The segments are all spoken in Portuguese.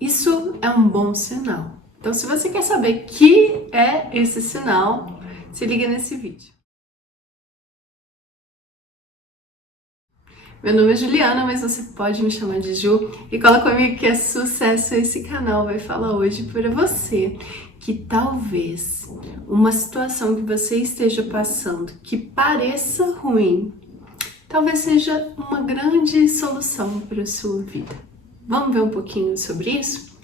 Isso é um bom sinal. Então, se você quer saber que é esse sinal, se liga nesse vídeo. Meu nome é Juliana, mas você pode me chamar de Ju, e cola comigo que é sucesso esse canal vai falar hoje para você que talvez uma situação que você esteja passando que pareça ruim, talvez seja uma grande solução para a sua vida. Vamos ver um pouquinho sobre isso?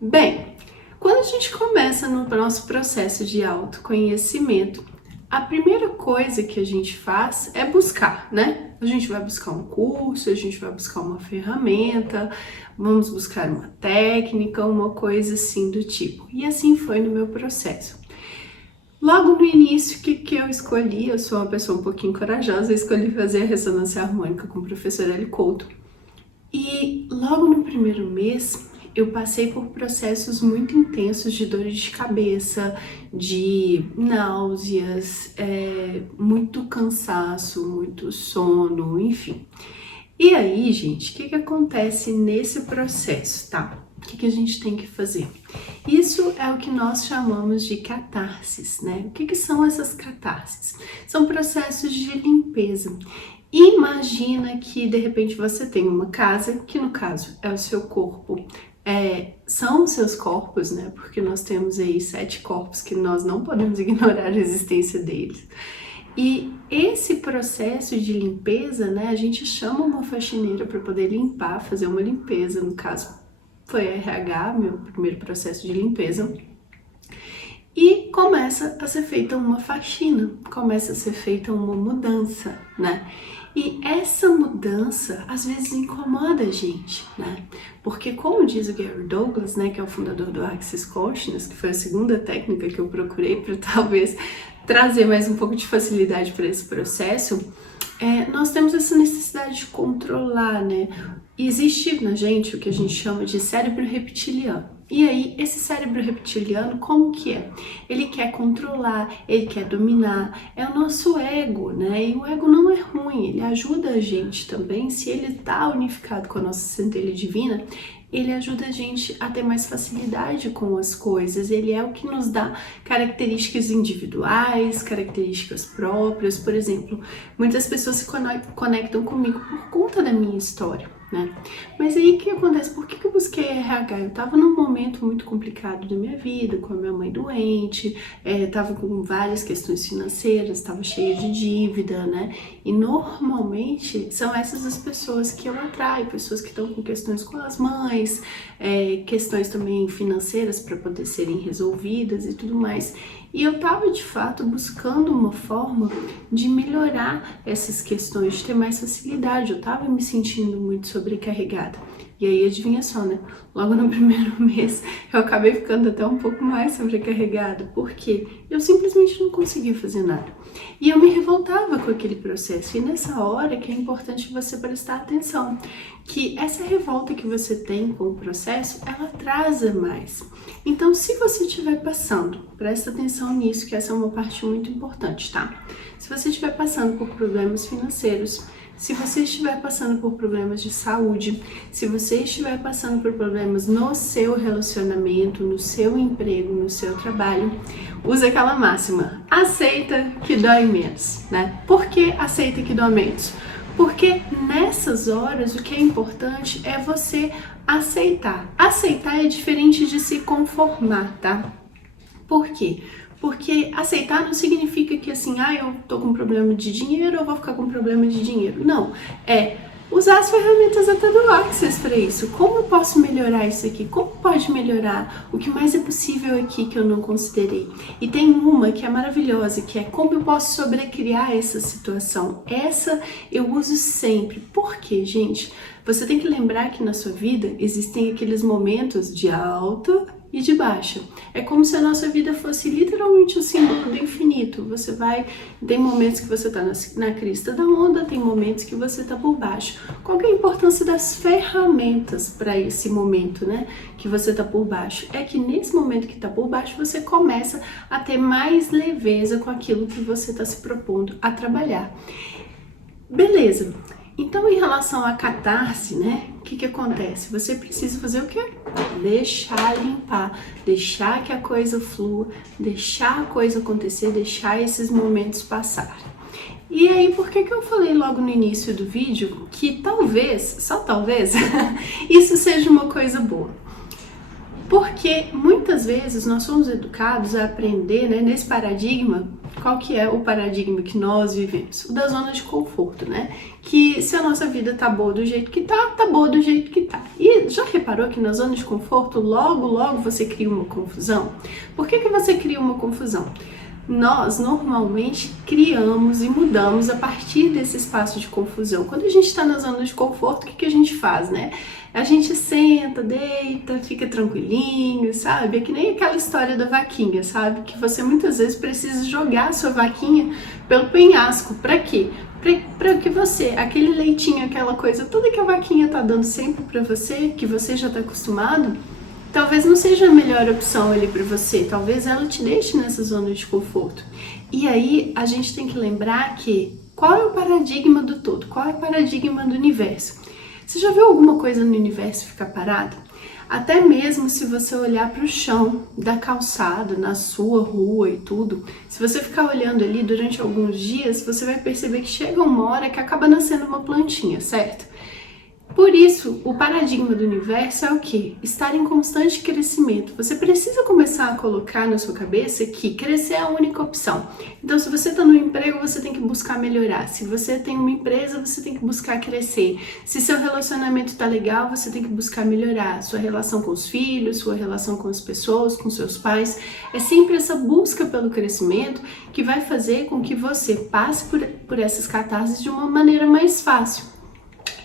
Bem, quando a gente começa no nosso processo de autoconhecimento, a primeira coisa que a gente faz é buscar, né? A gente vai buscar um curso, a gente vai buscar uma ferramenta, vamos buscar uma técnica, uma coisa assim do tipo. E assim foi no meu processo. Logo no início, o que eu escolhi? Eu sou uma pessoa um pouquinho corajosa, eu escolhi fazer a ressonância harmônica com o professor Eli Couto. E logo no primeiro mês, eu passei por processos muito intensos de dores de cabeça, de náuseas, muito cansaço, muito sono, enfim. E aí, gente, o que acontece nesse processo, tá? O que a gente tem que fazer? Isso é o que nós chamamos de catarses, né? O que são essas catarses? São processos de limpeza. Imagina que de repente você tem uma casa, que no caso é o seu corpo, são os seus corpos, né? Porque nós temos aí 7 corpos que nós não podemos ignorar a existência deles. E esse processo de limpeza, né? A gente chama uma faxineira para poder limpar, fazer uma limpeza, no caso foi a RH, meu primeiro processo de limpeza. E começa a ser feita uma faxina, começa a ser feita uma mudança, né? E essa mudança às vezes incomoda a gente, né? Porque como diz o Gary Douglas, né, que é o fundador do Access Consciousness, que foi a segunda técnica que eu procurei para talvez trazer mais um pouco de facilidade para esse processo, nós temos essa necessidade de controlar, né? Existe na gente o que a gente chama de cérebro reptiliano. E aí, esse cérebro reptiliano, como que é? Ele quer controlar, ele quer dominar, é o nosso ego, né? E o ego não é ruim, ele ajuda a gente também, se ele está unificado com a nossa centelha divina, ele ajuda a gente a ter mais facilidade com as coisas, ele é o que nos dá características individuais, características próprias. Por exemplo, muitas pessoas se conectam comigo por conta da minha história, né? Mas aí o que acontece? Por que eu busquei RH? Eu tava num momento muito complicado da minha vida, com a minha mãe doente, tava com várias questões financeiras, tava cheia de dívida, né? E normalmente são essas as pessoas que eu atraio, pessoas que estão com questões com as mães, questões também financeiras para poder serem resolvidas e tudo mais. E eu tava de fato buscando uma forma de melhorar essas questões, de ter mais facilidade. Eu tava me sentindo muito sobrecarregada. E aí, adivinha só, né? Logo no primeiro mês, eu acabei ficando até um pouco mais sobrecarregada, porque eu simplesmente não conseguia fazer nada. E eu me revoltava com aquele processo. E nessa hora que é importante você prestar atenção, que essa revolta que você tem com o processo, ela atrasa mais. Então, se você estiver passando, presta atenção nisso, que essa é uma parte muito importante, tá? Se você estiver passando por problemas financeiros, se você estiver passando por problemas de saúde, se você estiver passando por problemas no seu relacionamento, no seu emprego, no seu trabalho, usa aquela máxima, aceita que dói menos, né? Por que aceita que dói menos? Porque nessas horas o que é importante é você aceitar. Aceitar é diferente de se conformar, tá? Por quê? Porque aceitar não significa que assim, eu tô com problema de dinheiro, eu vou ficar com problema de dinheiro. Não, usar as ferramentas até do Access para isso. Como eu posso melhorar isso aqui? Como pode melhorar? O que mais é possível aqui que eu não considerei? E tem uma que é maravilhosa, que é como eu posso sobrecriar essa situação. Essa eu uso sempre. Por quê, gente? Você tem que lembrar que na sua vida existem aqueles momentos de alta e de baixa. É como se a nossa vida fosse literalmente o símbolo do infinito. Tem momentos que você está na crista da onda, tem momentos que você está por baixo. Qual que é a importância das ferramentas para esse momento, né? Que você está por baixo? É que nesse momento que está por baixo, você começa a ter mais leveza com aquilo que você está se propondo a trabalhar. Beleza. Então, em relação à catarse, né? O que acontece? Você precisa fazer o quê? Deixar limpar, deixar que a coisa flua, deixar a coisa acontecer, deixar esses momentos passarem. E aí, por que eu falei logo no início do vídeo que talvez, só talvez, isso seja uma coisa boa? Porque muitas vezes nós somos educados a aprender, né, nesse paradigma. Qual que é o paradigma que nós vivemos? O da zona de conforto, né? Que se a nossa vida tá boa do jeito que tá boa do jeito que tá. E já reparou que na zona de conforto, logo você cria uma confusão? Por que você cria uma confusão? Nós normalmente criamos e mudamos a partir desse espaço de confusão. Quando a gente está na zona de conforto, o que a gente faz, né? A gente senta, deita, fica tranquilinho, sabe? É que nem aquela história da vaquinha, sabe? Que você muitas vezes precisa jogar a sua vaquinha pelo penhasco. Pra quê? Pra que você, aquele leitinho, aquela coisa toda que a vaquinha tá dando sempre pra você, que você já tá acostumado, talvez não seja a melhor opção ali para você, talvez ela te deixe nessa zona de conforto. E aí a gente tem que lembrar que qual é o paradigma do todo, qual é o paradigma do universo. Você já viu alguma coisa no universo ficar parada? Até mesmo se você olhar para o chão da calçada, na sua rua e tudo, se você ficar olhando ali durante alguns dias, você vai perceber que chega uma hora que acaba nascendo uma plantinha, certo? Por isso, o paradigma do universo é o quê? Estar em constante crescimento. Você precisa começar a colocar na sua cabeça que crescer é a única opção. Então, se você está no emprego, você tem que buscar melhorar. Se você tem uma empresa, você tem que buscar crescer. Se seu relacionamento está legal, você tem que buscar melhorar. Sua relação com os filhos, sua relação com as pessoas, com seus pais. É sempre essa busca pelo crescimento que vai fazer com que você passe por essas catarses de uma maneira mais fácil.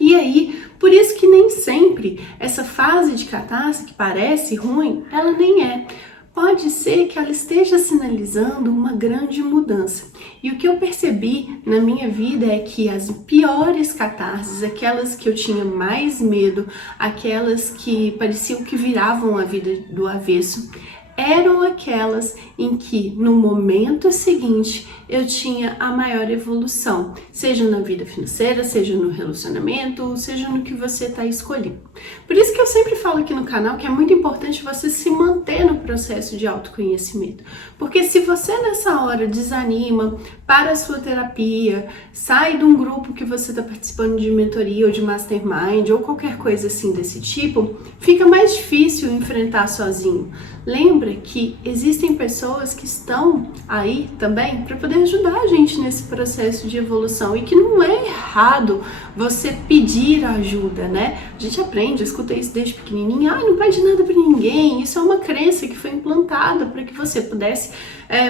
E aí, por isso que nem sempre essa fase de catarse que parece ruim, ela nem é. Pode ser que ela esteja sinalizando uma grande mudança. E o que eu percebi na minha vida é que as piores catarses, aquelas que eu tinha mais medo, aquelas que pareciam que viravam a vida do avesso, eram aquelas em que no momento seguinte eu tinha a maior evolução, seja na vida financeira, seja no relacionamento, seja no que você está escolhendo. Por isso que eu sempre falo aqui no canal que é muito importante você se manter no processo de autoconhecimento, porque se você nessa hora desanima, para a sua terapia, sai de um grupo que você está participando de mentoria ou de mastermind ou qualquer coisa assim desse tipo, fica mais difícil enfrentar sozinho. Lembra que existem pessoas que estão aí também para poder ajudar a gente nesse processo de evolução e que não é errado você pedir ajuda, né? A gente aprende, eu escutei isso desde pequenininha, não pede nada para ninguém, isso é uma crença que foi implantada para que você pudesse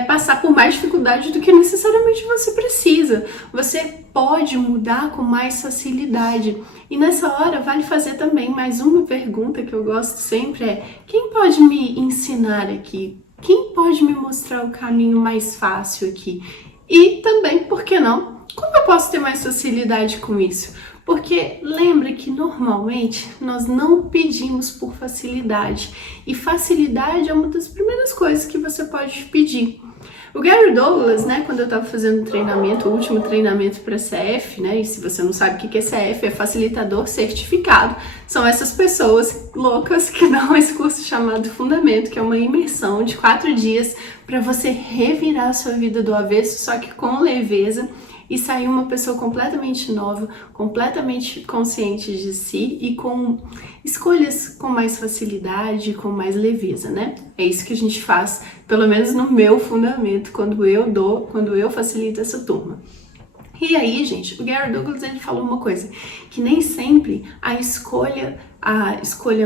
passar por mais dificuldade do que necessariamente você precisa. Você pode mudar com mais facilidade. E nessa hora vale fazer também mais uma pergunta que eu gosto sempre quem pode me ensinar aqui? Quem pode me mostrar o caminho mais fácil aqui? E também, por que não? Como eu posso ter mais facilidade com isso? Porque lembra que normalmente nós não pedimos por facilidade. E facilidade é uma das primeiras coisas que você pode pedir. O Gary Douglas, né, quando eu estava fazendo treinamento, o último treinamento para CF, né, e se você não sabe o que é CF, é facilitador certificado, são essas pessoas loucas que dão esse curso chamado Fundamento, que é uma imersão de 4 dias para você revirar a sua vida do avesso, só que com leveza, e sair uma pessoa completamente nova, completamente consciente de si e com escolhas com mais facilidade, com mais leveza, né? É isso que a gente faz, pelo menos no meu fundamento, quando eu facilito essa turma. E aí, gente, o Gary Douglas, ele falou uma coisa, que nem sempre a escolha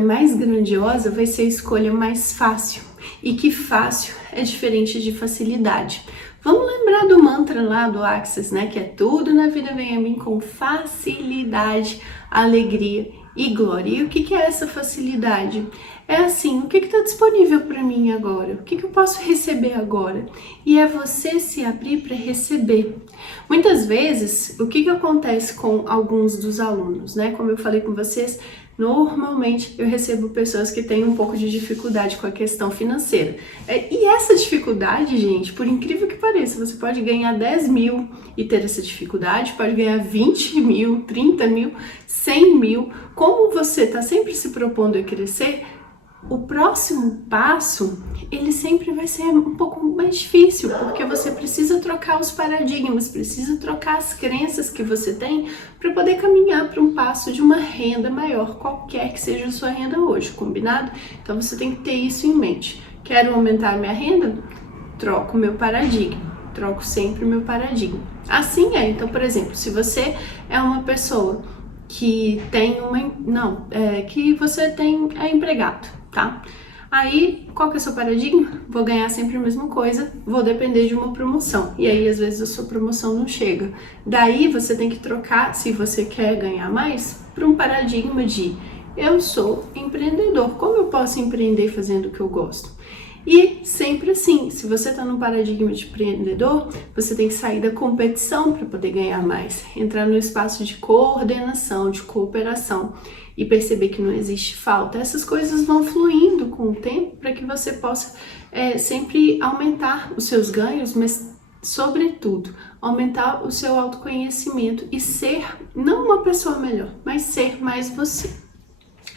mais grandiosa vai ser a escolha mais fácil, e que fácil é diferente de facilidade. Vamos lembrar do mantra lá do Access, né? Que é tudo na vida vem a mim com facilidade, alegria e glória. E o que é essa facilidade? É assim, o que está disponível para mim agora? O que eu posso receber agora? E é você se abrir para receber. Muitas vezes, o que acontece com alguns dos alunos, né? Como eu falei com vocês, Normalmente eu recebo pessoas que têm um pouco de dificuldade com a questão financeira. E essa dificuldade, gente, por incrível que pareça, você pode ganhar 10 mil e ter essa dificuldade, pode ganhar 20 mil, 30 mil, 100 mil. Como você está sempre se propondo a crescer, o próximo passo, ele sempre vai ser um pouco mais difícil, porque você precisa trocar os paradigmas, precisa trocar as crenças que você tem para poder caminhar para um passo de uma renda maior, qualquer que seja a sua renda hoje, combinado? Então você tem que ter isso em mente. Quero aumentar a minha renda? Troco o meu paradigma, troco sempre o meu paradigma. Assim é, então, por exemplo, se você é uma pessoa que tem que você é empregado, tá? Aí, qual que é o seu paradigma? Vou ganhar sempre a mesma coisa, vou depender de uma promoção. E aí, às vezes, a sua promoção não chega. Daí, você tem que trocar, se você quer ganhar mais, para um paradigma de eu sou empreendedor. Como eu posso empreender fazendo o que eu gosto? E sempre assim, se você está no paradigma de empreendedor, você tem que sair da competição para poder ganhar mais, entrar no espaço de coordenação, de cooperação e perceber que não existe falta. Essas coisas vão fluindo com o tempo para que você possa sempre aumentar os seus ganhos, mas sobretudo aumentar o seu autoconhecimento e ser não uma pessoa melhor, mas ser mais você.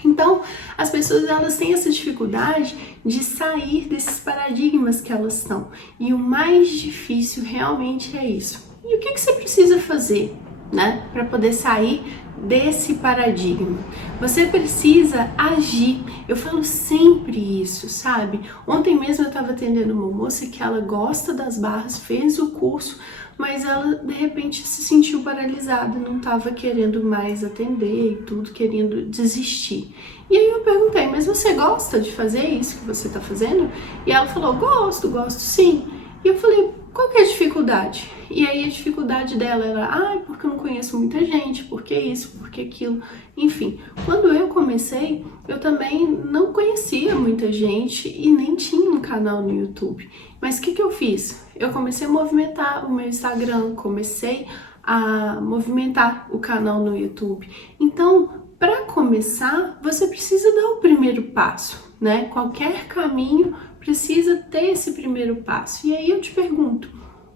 Então, as pessoas elas têm essa dificuldade de sair desses paradigmas que elas estão. E o mais difícil realmente é isso. E o que você precisa fazer, né, para poder sair desse paradigma? Você precisa agir. Eu falo sempre isso, sabe? Ontem mesmo eu estava atendendo uma moça que ela gosta das barras, fez o curso, mas ela de repente se sentiu paralisada, não estava querendo mais atender e tudo, querendo desistir. E aí eu perguntei, mas você gosta de fazer isso que você está fazendo? E ela falou, gosto sim. E eu falei, qual que é a dificuldade? E aí a dificuldade dela era, porque eu não conheço muita gente, porque isso, porque aquilo, enfim. Quando eu comecei, eu também não conhecia muita gente e nem tinha um canal no YouTube. Mas o que eu fiz? Eu comecei a movimentar o meu Instagram, comecei a movimentar o canal no YouTube. Então, para começar, você precisa dar o primeiro passo, né? Qualquer caminho precisa ter esse primeiro passo. E aí eu te pergunto,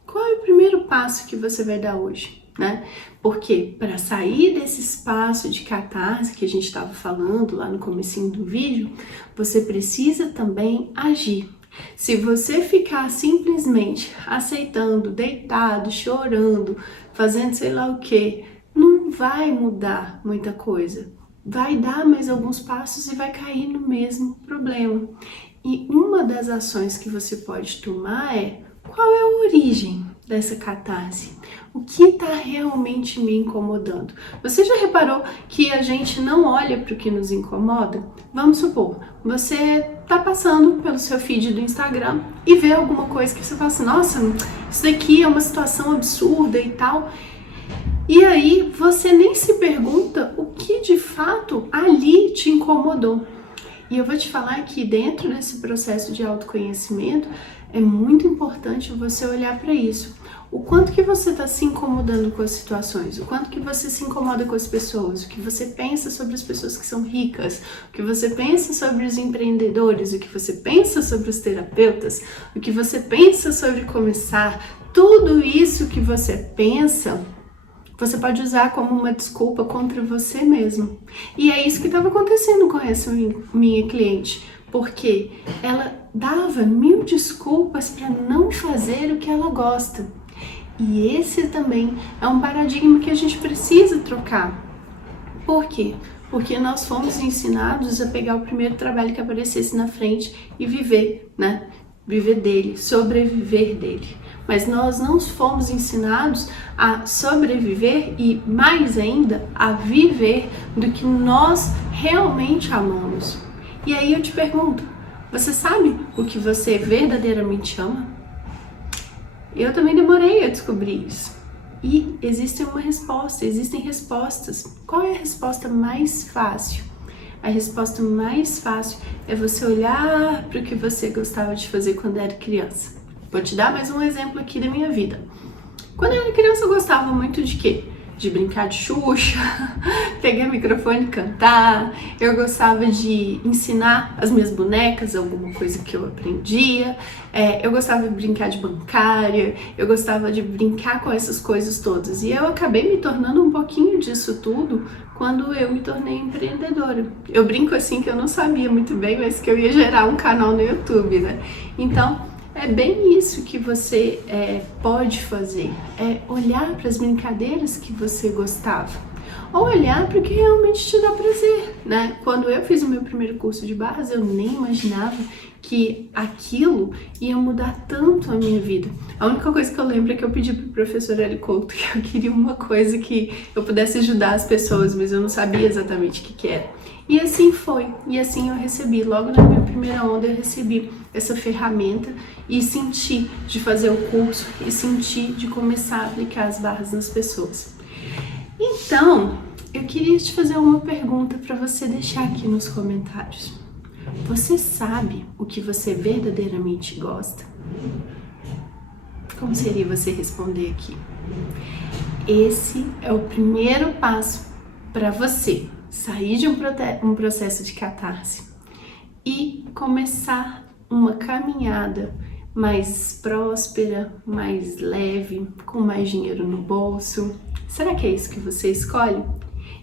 qual é o primeiro passo que você vai dar hoje, né? Porque para sair desse espaço de catarse que a gente estava falando lá no comecinho do vídeo, você precisa também agir. Se você ficar simplesmente aceitando, deitado, chorando, fazendo sei lá o que, não vai mudar muita coisa. Vai dar mais alguns passos e vai cair no mesmo problema. E uma das ações que você pode tomar é: qual é a origem dessa catarse? O que está realmente me incomodando? Você já reparou que a gente não olha para o que nos incomoda? Vamos supor, você está passando pelo seu feed do Instagram e vê alguma coisa que você fala assim, nossa, isso daqui é uma situação absurda e tal. E aí você nem se pergunta o que de fato ali te incomodou. E eu vou te falar que dentro desse processo de autoconhecimento é muito importante você olhar para isso. O quanto que você está se incomodando com as situações, o quanto que você se incomoda com as pessoas, o que você pensa sobre as pessoas que são ricas, o que você pensa sobre os empreendedores, o que você pensa sobre os terapeutas, o que você pensa sobre começar. Tudo isso que você pensa, você pode usar como uma desculpa contra você mesmo. E é isso que estava acontecendo com essa minha cliente, porque ela dava 1000 desculpas para não fazer o que ela gosta. E esse também é um paradigma que a gente precisa trocar. Por quê? Porque nós fomos ensinados a pegar o primeiro trabalho que aparecesse na frente e viver, né? Viver dele, sobreviver dele. Mas nós não fomos ensinados a sobreviver e, mais ainda, a viver do que nós realmente amamos. E aí eu te pergunto, você sabe o que você verdadeiramente ama? Eu também demorei a descobrir isso. E existem respostas. Qual é a resposta mais fácil? A resposta mais fácil é você olhar para o que você gostava de fazer quando era criança. Vou te dar mais um exemplo aqui da minha vida. Quando eu era criança, eu gostava muito de quê? de brincar de Xuxa, pegar o microfone e cantar, eu gostava de ensinar as minhas bonecas alguma coisa que eu aprendia, eu gostava de brincar de bancária, eu gostava de brincar com essas coisas todas. E eu acabei me tornando um pouquinho disso tudo quando eu me tornei empreendedora. Eu brinco assim que eu não sabia muito bem, mas que eu ia gerar um canal no YouTube, né? Então, é bem isso que você pode fazer, é olhar para as brincadeiras que você gostava, ou olhar para o que realmente te dá prazer, né? Quando eu fiz o meu primeiro curso de barras, eu nem imaginava que aquilo ia mudar tanto a minha vida. A única coisa que eu lembro é que eu pedi para o professor Eli Couto que eu queria uma coisa que eu pudesse ajudar as pessoas, mas eu não sabia exatamente o que era. E assim foi, e assim eu recebi, logo na minha primeira onda eu recebi essa ferramenta e senti de fazer o curso e senti de começar a aplicar as barras nas pessoas. Então, eu queria te fazer uma pergunta para você deixar aqui nos comentários. Você sabe o que você verdadeiramente gosta? Como seria você responder aqui? Esse é o primeiro passo para você sair de um processo de catarse e começar uma caminhada mais próspera, mais leve, com mais dinheiro no bolso. Será que é isso que você escolhe?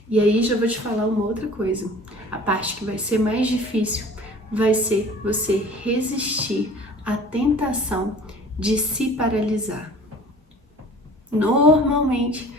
E aí já vou te falar uma outra coisa. A parte que vai ser mais difícil vai ser você resistir à tentação de se paralisar. Normalmente,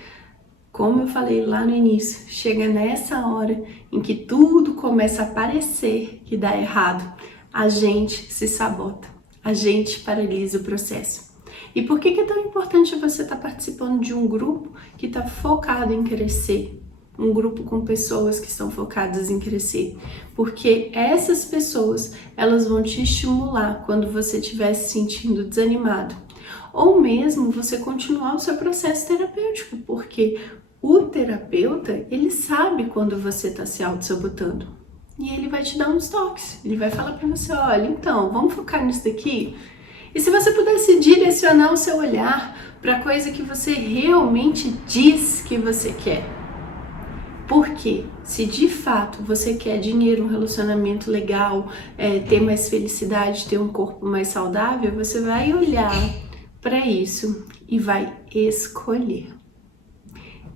como eu falei lá no início, chega nessa hora em que tudo começa a parecer que dá errado, a gente se sabota, a gente paralisa o processo. E por que é tão importante você estar participando de um grupo que está focado em crescer? Um grupo com pessoas que estão focadas em crescer, porque essas pessoas, elas vão te estimular quando você estiver se sentindo desanimado, ou mesmo você continuar o seu processo terapêutico, porque o terapeuta, ele sabe quando você está se auto-sabotando e ele vai te dar uns toques, ele vai falar para você, olha, então, vamos focar nisso daqui? E se você pudesse direcionar o seu olhar para a coisa que você realmente diz que você quer? Porque se de fato você quer dinheiro, um relacionamento legal, ter mais felicidade, ter um corpo mais saudável, você vai olhar para isso e vai escolher.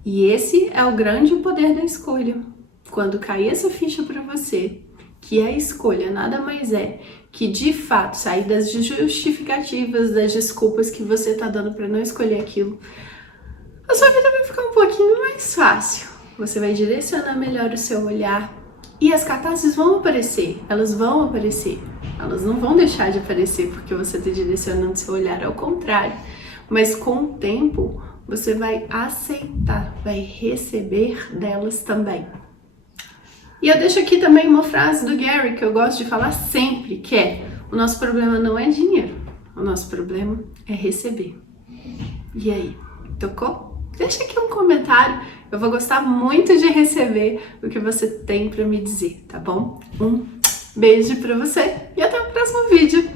E esse é o grande poder da escolha. Quando cair essa ficha para você, que a escolha nada mais é que de fato sair das justificativas, das desculpas que você está dando para não escolher aquilo, a sua vida vai ficar um pouquinho mais fácil. Você vai direcionar melhor o seu olhar e as catarses vão aparecer, elas vão aparecer. Elas não vão deixar de aparecer porque você está direcionando seu olhar, ao contrário. Mas com o tempo, você vai aceitar, vai receber delas também. E eu deixo aqui também uma frase do Gary que eu gosto de falar sempre, que é: o nosso problema não é dinheiro, o nosso problema é receber. E aí, tocou? Deixa aqui um comentário, eu vou gostar muito de receber o que você tem para me dizer, tá bom? Um beijo para você e até o próximo vídeo!